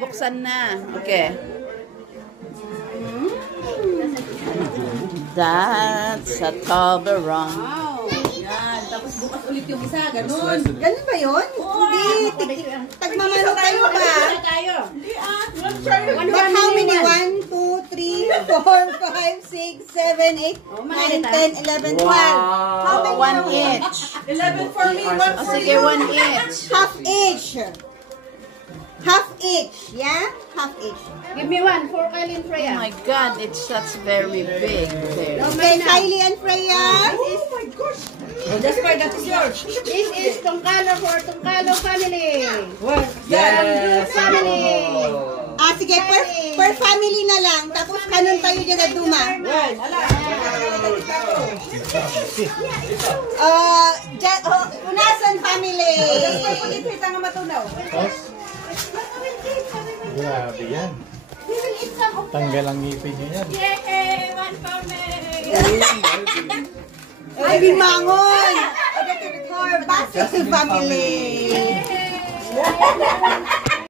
buksan na. Okay. That's a Toblerone. Wow. Yan. Tapos bukas ulit yung isa. Ganun. Ganun ba yun? Hindi. Tagmamano tayo ba? Hindi But how many? 1, 2, 3, 4, 5, 6, 7, 8, 9, 10, 11, 12. How many? One each. 11 for me, 1 for Sige, you. one each. Half each. Half each. Yeah? Half each. Give me one for Kylie and Oh Freya. my God, it's such very big. Okay, Kylie and Freya. Oh my gosh. Jasper, that is yours. This is Tongkalo for Tongkalo family. Yes! Family. Sige, per family na lang. Tapos kanon tayo dyan at duma. Punasan family. Grabe yan. Tanggal ang ngipin niya yan. Yay! One for me. Ay, bimangon. For Basil family.